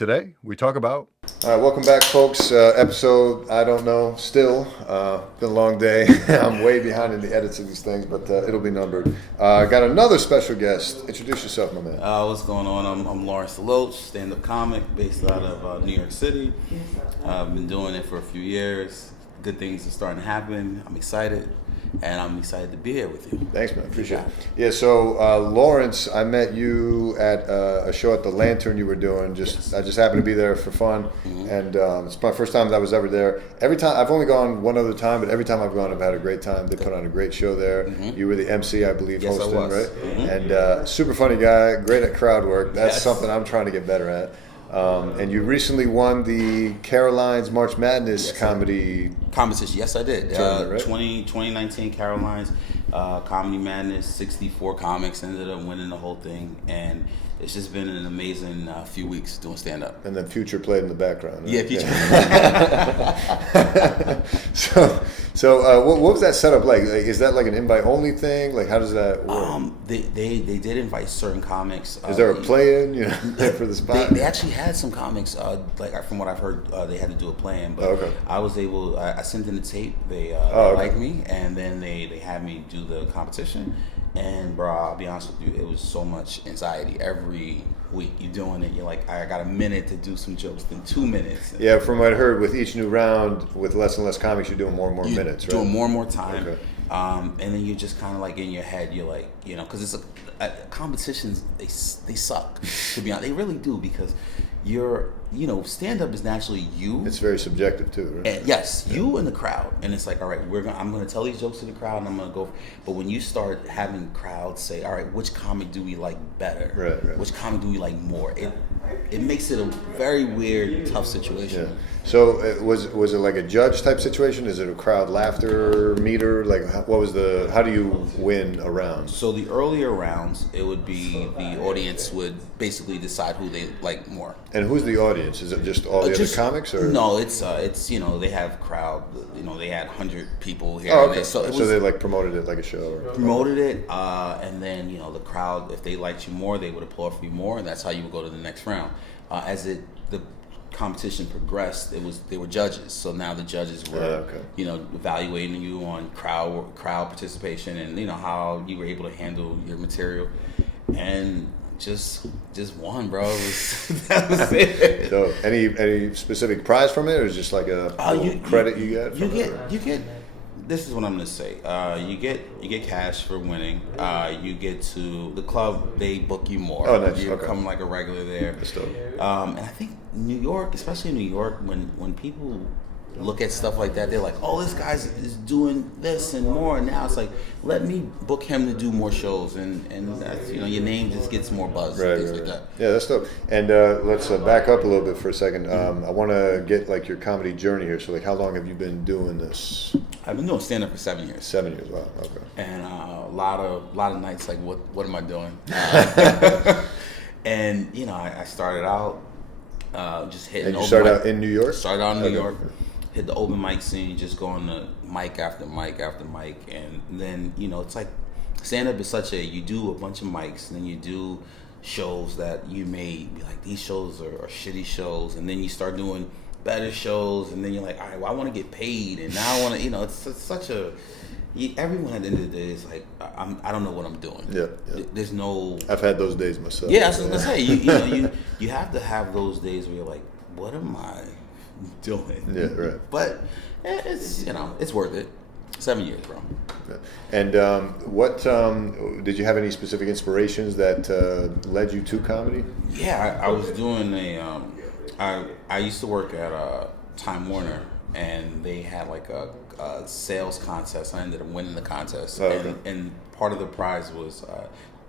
Today, we talk about. All right, welcome back, folks. Episode, I don't know, still. Been a long day. I'm way behind in the edits of these things, but it'll be numbered. Got another special guest. Introduce yourself, my man. What's going on? I'm Lawrence DeLoach's, stand-up comic based out of New York City. I've been doing it for a few years. Good things are starting to happen. I'm excited, and I'm excited to be here with you. Thanks, man. Appreciate it. Yeah, so Lawrence, I met you at a show at the Lantern you were doing. Yes. I just happened to be there for fun, and it's my first time that I was ever there. Every time, I've only gone one other time, but every time I've gone, I've had a great time. They put on a great show there. You were the MC, I believe, Yes, hosting, I was. right? And super funny guy, great at crowd work. That's something I'm trying to get better at. And you recently won the Caroline's March Madness comedy competition. Yes, I did. Tournament, right? 2019 Caroline's Comedy Madness. 64 comics ended up winning the whole thing, and it's just been an amazing few weeks doing stand-up. And then Future played in the background. Right? Yeah, Future. So what was that setup like? Is that like an invite-only thing? Like, how does that work? They did invite certain comics. Is there a play-in, for the spot? They actually had some comics. Like from what I've heard, they had to do a play-in, but okay. I was able. I sent in the tape. They okay. liked me, and then they had me do the competition. And bro, I'll be honest with you, it was so much anxiety every week. You're doing it. You're like, I got a minute to do some jokes, then 2 minutes. Yeah, from what I heard, with each new round, with less and less comics, you're doing more and more minutes, right? Doing more and more time. Okay. And then you're just kind of like in your head, you're like, because it's competitions, they suck, to be honest. They really do, because stand-up is naturally you. It's very subjective too, right? And yes, you and the crowd. And it's like, all right, I'm going to tell these jokes to the crowd, and I'm going to go. But when you start having crowds say, all right, which comic do we like better? Right. Which comic do we like more? It makes it a very weird, tough situation. Yeah. So was it like a judge type situation? Is it a crowd laughter meter? Like, how do you win a round? So the earlier rounds, it would be the audience would basically decide who they like more. And who's the audience? Is it just all the other comics, or no? It's they have crowd. They had 100 people here. Oh, okay. And so they like promoted it like a show. Or? Promoted it, and then the crowd, if they liked you more, they would applaud for you more, and that's how you would go to the next round. As the competition progressed, they were judges. So now the judges were evaluating you on crowd participation, and how you were able to handle your material, and just won, bro. That was it. So any specific prize from it, or is it just like a credit you get? You get. This is what I'm gonna say. You get cash for winning. You get to the club. They book you more. Oh, nice. You Okay. become like a regular there. That's dope. And I think New York, especially New York, when people look at stuff like that, they're like, "Oh, this guy is doing this and more." And now it's like, let me book him to do more shows, and that's, your name just gets more buzz. Right. Like that. Yeah, that's dope. And let's back up a little bit for a second. I want to get like your comedy journey here. So like, how long have you been doing this? I've been doing stand up for 7 years. 7 years. Wow. Okay. And a lot of nights like, what am I doing? And I started out just hitting. And you started out in New York? Started out in New York. Hit the open mic scene, just going to mic after mic after mic, and then it's like stand-up is such you do a bunch of mics, and then you do shows that you may be like, these shows are shitty shows, and then you start doing better shows, and then you're like, all right, well, I want to get paid, and now I want to, it's such a everyone at the end of the day is like, I don't know what I'm doing. Yeah. There's no. I've had those days myself. Yeah, I was gonna say you have to have those days where you're like, what am I doing? Yeah, right. But it's it's worth it. 7 years, bro. Yeah. And what did you have any specific inspirations that led you to comedy? Yeah, I was doing I used to work at Time Warner, and they had like a sales contest. I ended up winning the contest, and part of the prize was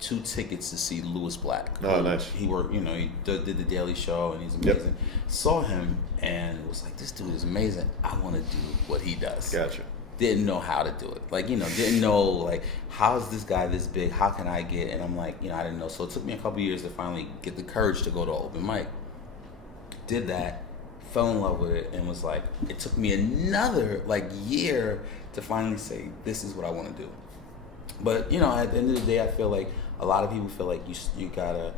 2 tickets to see Louis Black. Oh, nice. He worked, he did the Daily Show, and he's amazing. Yep. Saw him and was like, this dude is amazing. I want to do what he does. Gotcha. Didn't know how to do it. Like, didn't know, like, how is this guy this big? How can I get? And I'm like, I didn't know. So it took me a couple years to finally get the courage to go to open mic. Did that, fell in love with it, and was like, it took me another, year to finally say, this is what I want to do. But, at the end of the day, I feel like a lot of people feel like you gotta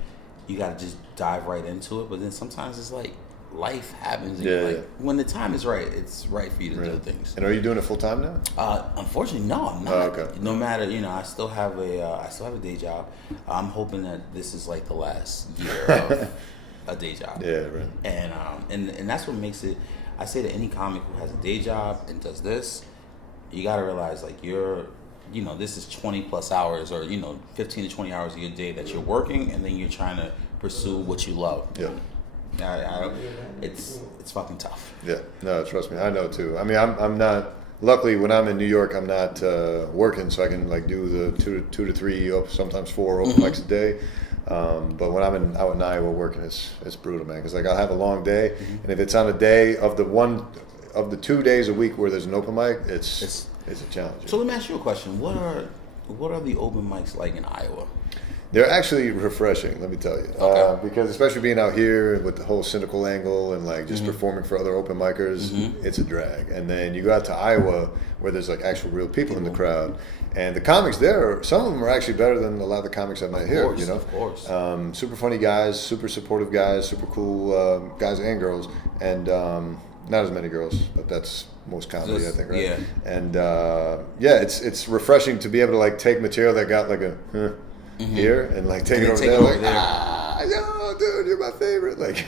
you got to just dive right into it. But then sometimes it's like life happens. And Yeah, you're like, yeah. when the time is right, it's right for you to do things. And are you doing it full time now? Unfortunately, no, I'm not. Oh, okay. No matter, I still have a day job. I'm hoping that this is like the last year of a day job. Yeah, right. And that's what makes it. I say to any comic who has a day job and does this, you got to realize like this is 20 plus hours or 15 to 20 hours of your day that you're working, and then you're trying to pursue what you love. Yeah. It's fucking tough. Yeah, no, trust me, I know too. I mean, I'm not. Luckily, when I'm in New York, I'm not working, so I can like do the two to three, sometimes 4 open mics a day. But when I'm out in Iowa working, it's brutal, man. Because like I'll have a long day, and if it's on a day of the 2 days a week where there's an open mic, it's a challenge. So let me ask you a question: What are the open mics like in Iowa? They're actually refreshing, let me tell you. Okay. Because especially being out here with the whole cynical angle and like just performing for other open micers, it's a drag. And then you go out to Iowa where there's like actual real people in the crowd. And the comics there, some of them are actually better than a lot of the comics I might hear, Of course. Super funny guys, super supportive guys, super cool guys and girls. And not as many girls, but that's most comedy, I think, right? Yeah. And it's refreshing to be able to like take material that got like a... here and like take it over there, like, yo, dude, you're my favorite. Like,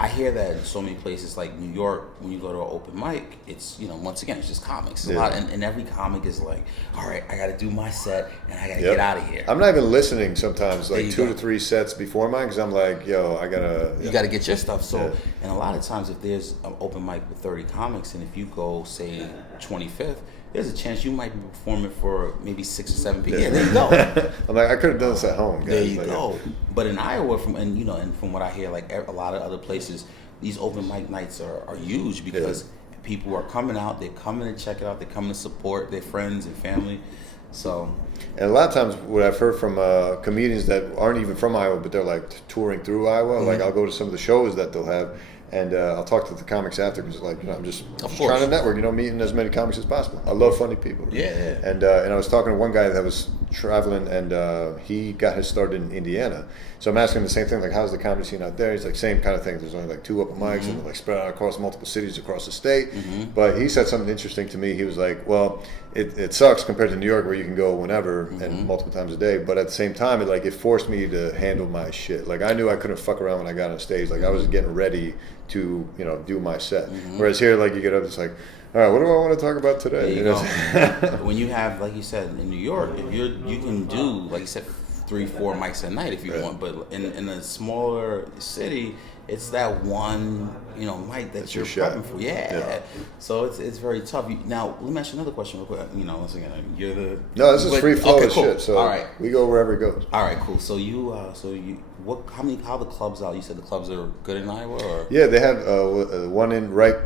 I hear that in so many places, like New York. When you go to an open mic, it's once again, it's just comics. A lot, and every comic is like, all right, I got to do my set and I got to get out of here. I'm not even listening sometimes, like 2 go. to 3 sets before mine, because I'm like, yo, I gotta. You got to get your stuff. So, and a lot of times, if there's an open mic with 30 comics, and if you go say 25th. There's a chance you might be performing for maybe 6 or 7 people. Yeah, there you go. I'm like, I could have done this at home, guys. There you go. But in Iowa, from what I hear, like a lot of other places, these open mic nights are huge because people are coming out. They're coming to check it out. They're coming to support their friends and family. So, and a lot of times, what I've heard from comedians that aren't even from Iowa, but they're like touring through Iowa. Like I'll go to some of the shows that they'll have. And I'll talk to the comics after because, like, I'm just trying to network, meeting as many comics as possible. I love funny people. Yeah. And I was talking to one guy that was traveling, and he got his start in Indiana. So I'm asking him the same thing, like, how's the comedy scene out there? He's like, same kind of thing. There's only like 2 open mics, and they're like spread out across multiple cities across the state. But he said something interesting to me. He was like, well, it sucks compared to New York where you can go whenever and multiple times a day. But at the same time, it forced me to handle my shit. Like I knew I couldn't fuck around when I got on stage. Like I was getting ready to do my set. Whereas here, like you get up, it's like, all right, what do I want to talk about today? There you go. When you have, like you said, in New York, if you can do, like you said, 3-4 mics a night if you want. But in a smaller city, it's that one mic that you're prepping for. Yeah. So it's very tough. Now let me ask you another question real quick. Once again, you're the this is free flow of shit. So all right, we go wherever it goes. All right, cool. So how the clubs out? You said the clubs are good in Iowa, or yeah, they have one in right.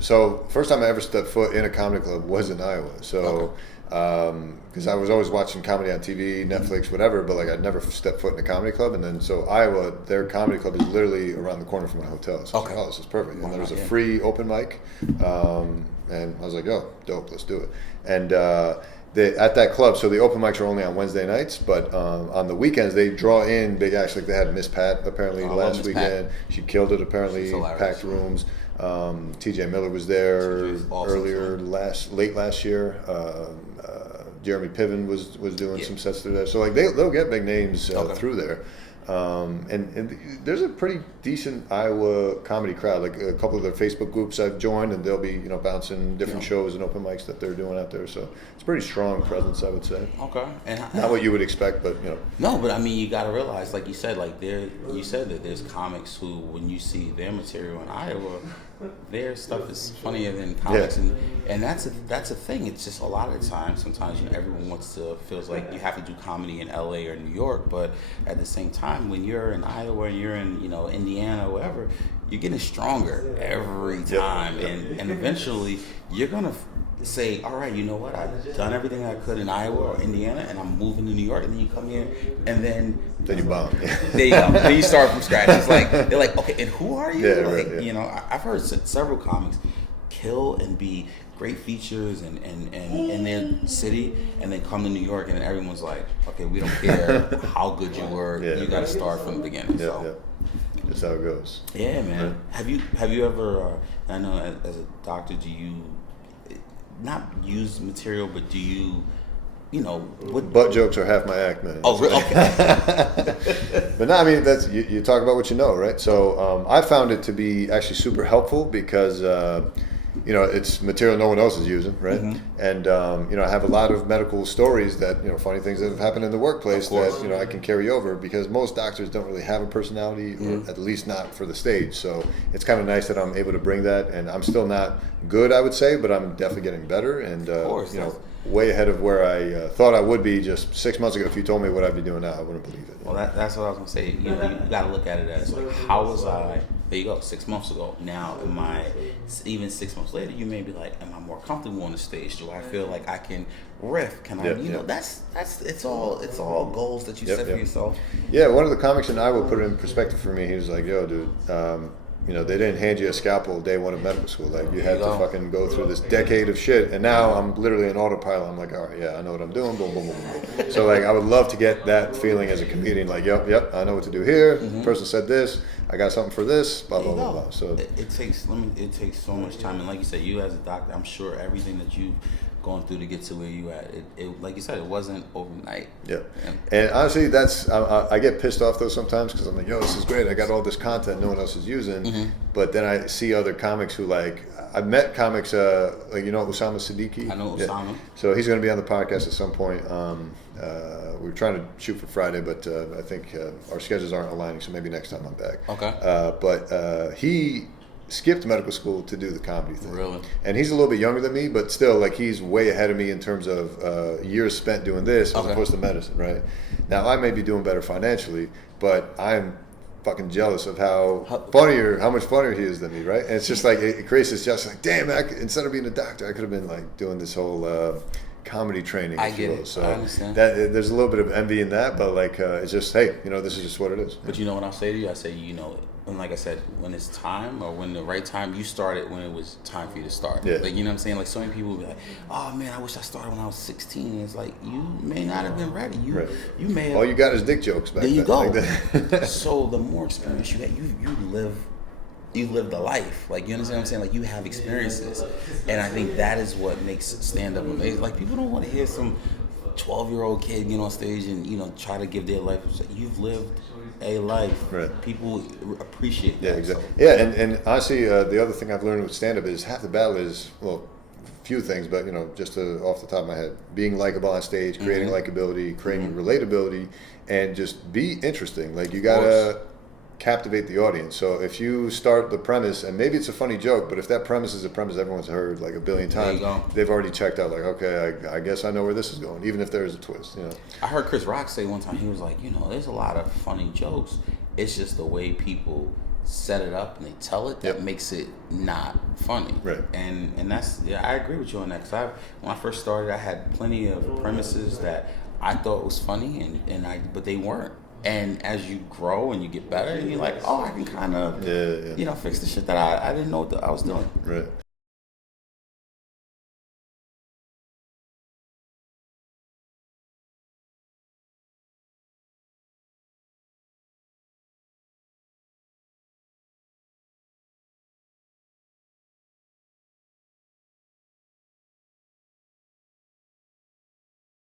So first time I ever stepped foot in a comedy club was in Iowa. So. Because I was always watching comedy on TV, Netflix, whatever, but like I'd never stepped foot in a comedy club. And then so Iowa, their comedy club is literally around the corner from my hotel. So I was like, oh, this is perfect. And there was a free open mic, and I was like, oh, dope, let's do it. And at that club, so the open mics are only on Wednesday nights, but on the weekends they draw in big acts. Like they had Miss Pat apparently last weekend. She killed it apparently, packed rooms. TJ Miller was there earlier late last year. Jeremy Piven was doing some sets through there. So like they'll get big names through there. And there's a pretty decent Iowa comedy crowd. Like a couple of their Facebook groups I've joined, and they'll be bouncing different shows and open mics that they're doing out there. So it's a pretty strong presence, I would say. Okay, and not what you would expect, but No, but I mean, you got to realize, like you said, you said that there's comics who, when you see their material in Iowa, their stuff is funnier than comics, and that's a thing. It's just a lot of the time. Sometimes everyone feels like you have to do comedy in LA or New York, but at the same time, when you're in Iowa and you're in Indiana or whatever, you're getting stronger every time, and eventually you're gonna say, all right, you know what? I've done everything I could in Iowa or Indiana, and I'm moving to New York. And then you come here, and then you bomb. There you go. Then you start from scratch. It's like they're like, okay, and who are you? Yeah, I've heard several comics kill and be great features and in their city, and then come to New York and everyone's like, okay, we don't care how good you were, you got to start from the beginning. That's how it goes. Yeah, man. Right. Have you ever? I know as a doctor, do you not use material, but do you? You know, what butt jokes are half my act, man. Oh, really? Okay. But no, I mean that's you talk about what you know, right? So I found it to be actually super helpful because you know, it's material no one else is using, right? Mm-hmm. And you know, I have a lot of medical stories that, you know, funny things that have happened in the workplace that, you know, I can carry over because most doctors don't really have a personality, or at least not for the stage. So it's kind of nice that I'm able to bring that, and I'm still not good, I would say, but I'm definitely getting better, and you know, way ahead of where I thought I would be just 6 months ago. If you told me what I'd be doing now, I wouldn't believe it. Well, that's what I was gonna say. You know, you got to look at it as like, how was I? There you go. 6 months ago. Now, am I? Even 6 months later, you may be like, am I more comfortable on the stage? Do I feel like I can riff? Can I? You know, that's it's all goals that you set for yourself. Yeah, one of the comics in Iowa put it in perspective for me. He was like, "Yo, dude, you know, they didn't hand you a scalpel day one of medical school. Like, you had to fucking go through this decade of shit. And now I'm literally an autopilot. I'm like, all right, yeah, I know what I'm doing. Boom, boom, boom, boom. So, like, I would love to get that feeling as a comedian. Like, yep, I know what to do here. The person said this. I got something for this. Blah, blah, blah, blah. So it takes so much time. And like you said, you as a doctor, I'm sure everything that you've gone through to get to where you at, it like you said, it wasn't overnight. Yeah. And honestly, that's I get pissed off though sometimes because I'm like, yo, this is great. I got all this content no one else is using. But then I see other comics who, like, I've met comics like, you know, Osama Siddiqui. I know Osama. Yeah. So he's going to be on the podcast at some point. We're trying to shoot for Friday, but I think our schedules aren't aligning, so maybe next time I'm back. Okay. But he skipped medical school to do the comedy thing. Really? And he's a little bit younger than me, but still, like, he's way ahead of me in terms of years spent doing this as opposed to medicine, right? Now, I may be doing better financially, but I'm fucking jealous of how much funnier he is than me, right? And it's just like, it creates this just like, damn, instead of being a doctor, I could have been like doing this whole comedy training. I get it. So I understand. There's a little bit of envy in that, but like, it's just, hey, you know, this is just what it is. But you know what I'll say to you? I say, you know, and like I said, when it's time, or when the right time, you started when it was time for you to start. Yeah. Like, you know what I'm saying? Like, so many people will be like, oh man, I wish I started when I was 16. And it's like, you may not have been ready. You may have. All you got is dick jokes back then. There you go. Like so the more experience you get, you live the life. Like, you understand what I'm saying? Like, you have experiences. And I think that is what makes stand-up amazing. Like, people don't want to hear some 12-year-old kid get on stage and, you know, try to give their life. You've lived a life. Right. People appreciate that. Yeah, exactly. So. Yeah, and honestly, the other thing I've learned with stand-up is half the battle is, well, few things, but, you know, just off the top of my head, being likable on stage, creating likability, creating relatability, and just be interesting. Like, you gotta captivate the audience. So if you start the premise, and maybe it's a funny joke, but if that premise is a premise everyone's heard like a billion times, they've already checked out. Like, okay, I guess I know where this is going, even if there is a twist. You know, I heard Chris Rock say one time, he was like, you know, there's a lot of funny jokes. It's just the way people set it up and they tell it that makes it not funny. Right. And that's, I agree with you on that, because when I first started, I had plenty of premises that I thought was funny, but they weren't. And as you grow and you get better, and you're like, oh, I can kind of, you know, fix the shit that I didn't know what I was doing. Right.